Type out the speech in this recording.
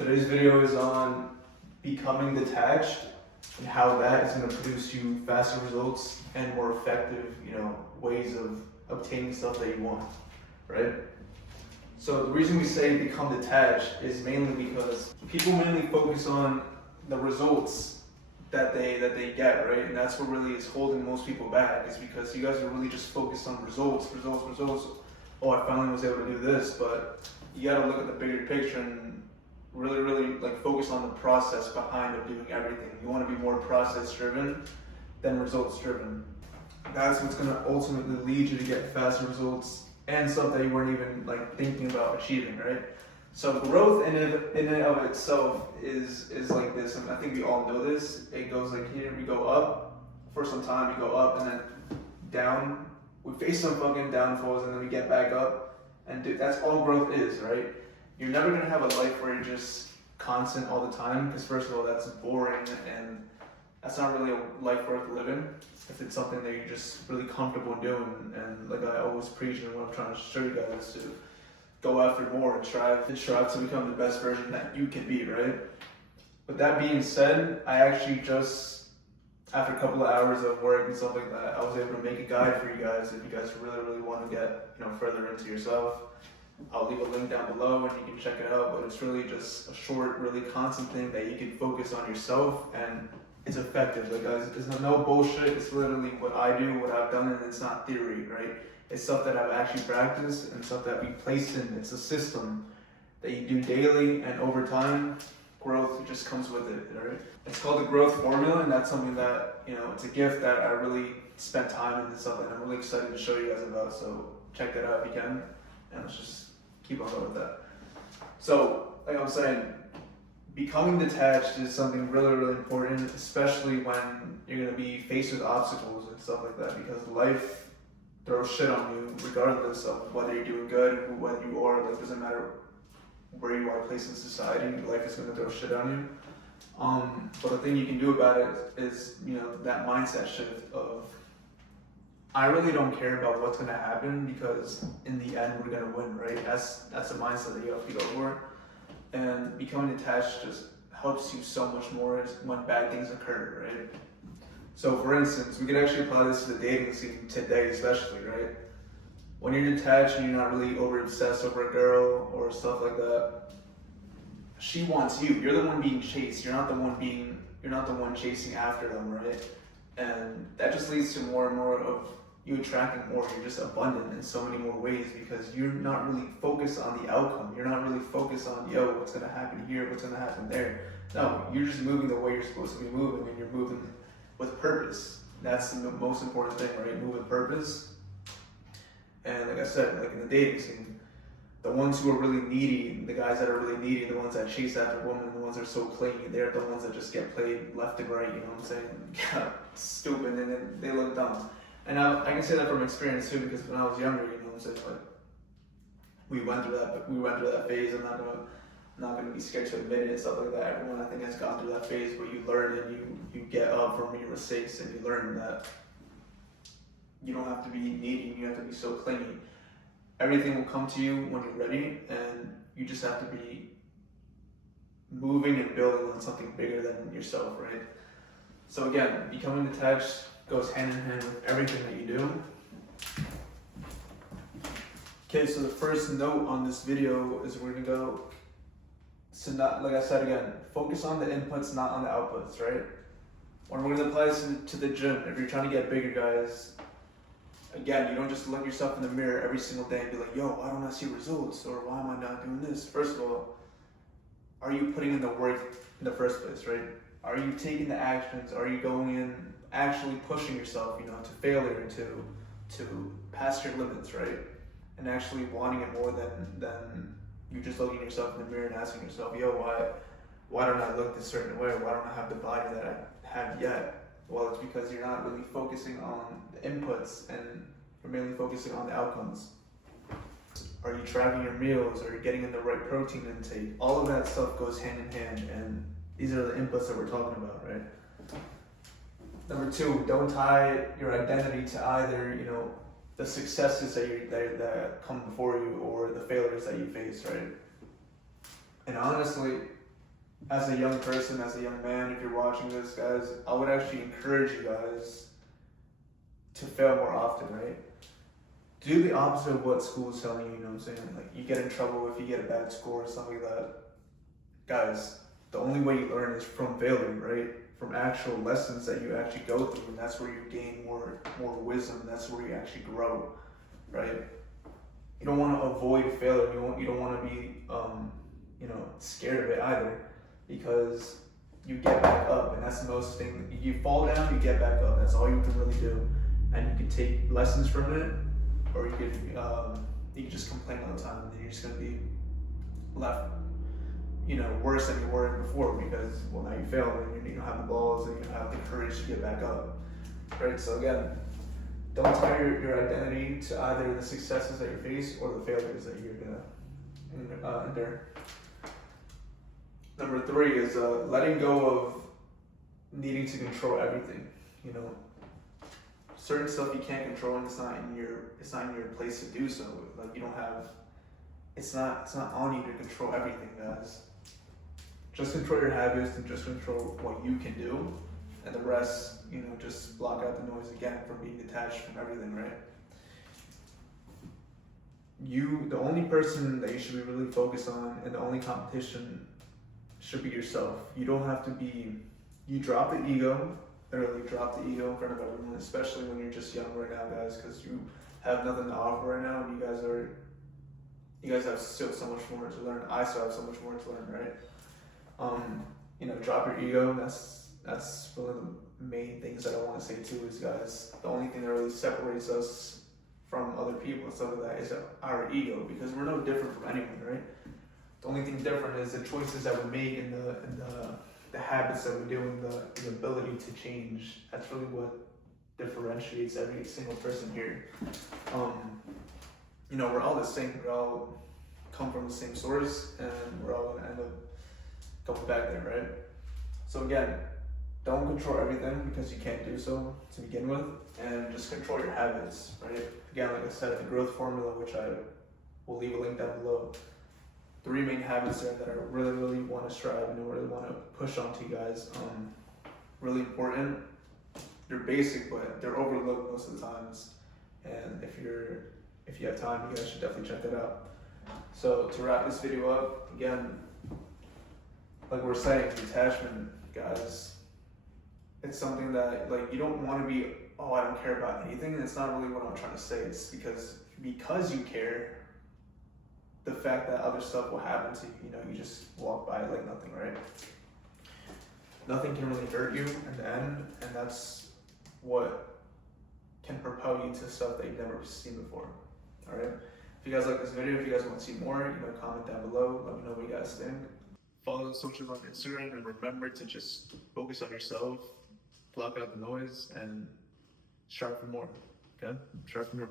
Today's video is on becoming detached and how that is going to produce you faster results and more effective, ways of obtaining stuff that you want, right? So the reason we say become detached is mainly because people mainly focus on the results that they get, right? And that's what really is holding most people back, is because you guys are really just focused on results. Oh, I finally was able to do this, but you got to look at the bigger picture and really like focus on the process behind of doing everything. You want to be more process driven than results driven. That's what's going to ultimately lead you to get faster results and stuff that you weren't even like thinking about achieving, right? So growth in and of itself is like this, and I think we all know this. It goes like here, we go up for some time, we go up and then down. We face some fucking downfalls and then we get back up, and that's all growth is, right? You're never gonna have a life where you're just constant all the time, because first of all, that's boring and that's not really a life worth living. If it's something that you're just really comfortable doing, and like I always preach and what I'm trying to show you guys is to go after more and strive to become the best version that you can be, right? With that being said, I actually just, after a couple of hours of work and stuff like that, I was able to make a guide for you guys if you guys really want to get further into yourself. I'll leave a link down below and you can check it out, but it's really just a short, really constant thing that you can focus on yourself, and it's effective. Like guys, it's no bullshit. It's literally what I do, what I've done, and it's not theory, right? It's stuff that I've actually practiced and stuff that we place in. It's a system that you do daily, and over time, growth just comes with it, right? It's called the growth formula, and that's something that, it's a gift that I really spent time in, and stuff that I'm really excited to show you guys about. So check that out if you can, and let's just keep on going with that. So, like I was saying, becoming detached is something really important, especially when you're going to be faced with obstacles and stuff like that, because life throws shit on you regardless of whether you're doing good, whether you are, like, doesn't matter where you are placed in society, life is going to throw shit on you. But the thing you can do about it is, that mindset shift of, I really don't care about what's going to happen, because in the end we're going to win, right? That's the mindset that you have to go for. And becoming detached just helps you so much more when bad things occur, right? So for instance, we could actually apply this to the dating scene today especially, right? When you're detached and you're not really over obsessed over a girl or stuff like that, she wants you. You're the one being chased. You're not the one chasing after them, right? And that just leads to more and more of you attracting more. You're just abundant in so many more ways, because you're not really focused on the outcome. You're not really focused on, what's gonna happen here, what's gonna happen there. No, you're just moving the way you're supposed to be moving, and you're moving with purpose. That's the most important thing, right? Move with purpose. And like I said, like in the dating scene, the ones who are really needy, the guys that are really needy, the ones that chase after women, the ones that are so clingy, they're the ones that just get played left and right, you know what I'm saying? Stupid, and then they look dumb. And I can say that from experience too, because when I was younger, you know what I'm saying, like, we went through that phase. I'm not gonna be scared to admit it and stuff like that. Everyone, I think, has gone through that phase where you learn and you get up from your mistakes, and you learn that you don't have to be needy, you have to be so clingy. Everything will come to you when you're ready, and you just have to be moving and building on something bigger than yourself, right? So again, becoming detached goes hand in hand with everything that you do. Okay, so the first note on this video is we're gonna go, so not, like I said again, focus on the inputs, not on the outputs, right? When we're gonna apply this to the gym, if you're trying to get bigger, guys, again, you don't just look yourself in the mirror every single day and be like, yo, why don't I see results? Or why am I not doing this? First of all, are you putting in the work in the first place, right? Are you taking the actions? Are you going in, actually pushing yourself, to failure, to past your limits, right? And actually wanting it more than you just looking yourself in the mirror and asking yourself, yo, why don't I look this certain way? Why don't I have the body that I have yet? Well, it's because you're not really focusing on the inputs, and you're mainly focusing on the outcomes. Are you tracking your meals? Are you getting in the right protein intake? All of that stuff goes hand in hand, and these are the inputs that we're talking about, right? Number two, don't tie your identity to either, the successes that come before you or the failures that you face, right? And honestly, as a young person, as a young man, if you're watching this, guys, I would actually encourage you guys to fail more often, right? Do the opposite of what school is telling you, you know what I'm saying? Like, you get in trouble if you get a bad score or something like that. Guys, the only way you learn is from failure, right? From actual lessons that you actually go through, and that's where you gain more wisdom, that's where you actually grow, right? You don't want to avoid failure, you don't want to be, scared of it either, because you get back up, and that's the most thing. You fall down, you get back up. That's all you can really do, and you can take lessons from it, or you can just complain all the time, and then you're just gonna be left, worse than you were before, because well, now you failed, and you don't have the balls, and you don't have the courage to get back up, right? So again, don't tie your identity to either the successes that you face or the failures that you're gonna endure. Number 3 is letting go of needing to control everything. Certain stuff you can't control, and it's not in your place to do so. Like, you don't have, it's not on you to control everything, guys. Just control your habits and just control what you can do, and the rest, just block out the noise again from being detached from everything, right? The only person that you should be really focused on, and the only competition should be yourself. You don't have to be, you drop the ego, literally drop the ego in front of everyone, especially when you're just young right now, guys, because you have nothing to offer right now, and you guys have still so much more to learn. I still have so much more to learn, right? Drop your ego. That's one of the main things that I want to say too, is, guys, the only thing that really separates us from other people and stuff like that is our ego, because we're no different from anyone, right? The only thing different is the choices that we make and the habits that we do, and the ability to change. That's really what differentiates every single person here. We're all the same. We all come from the same source, and we're all gonna end up going back there, right? So again, don't control everything, because you can't do so to begin with, and just control your habits, right? Again, like I said, the growth formula, which I will leave a link down below. 3 main habits there that I really, really want to strive and really want to push onto you guys. Really important. They're basic, but they're overlooked most of the times. And if you have time, you guys should definitely check that out. So to wrap this video up, again, like we're saying, detachment, guys, it's something that, like, you don't want to be, oh, I don't care about anything. That's not really what I'm trying to say. It's because you care, the fact that other stuff will happen to you, you just walk by it like nothing, right? Nothing can really hurt you in the end, and that's what can propel you to stuff that you've never seen before. All right. If you guys like this video, if you guys want to see more, comment down below. Let me know what you guys think. Follow the socials on Instagram, and remember to just focus on yourself, block out the noise, and strive for more. Okay? Strive for more.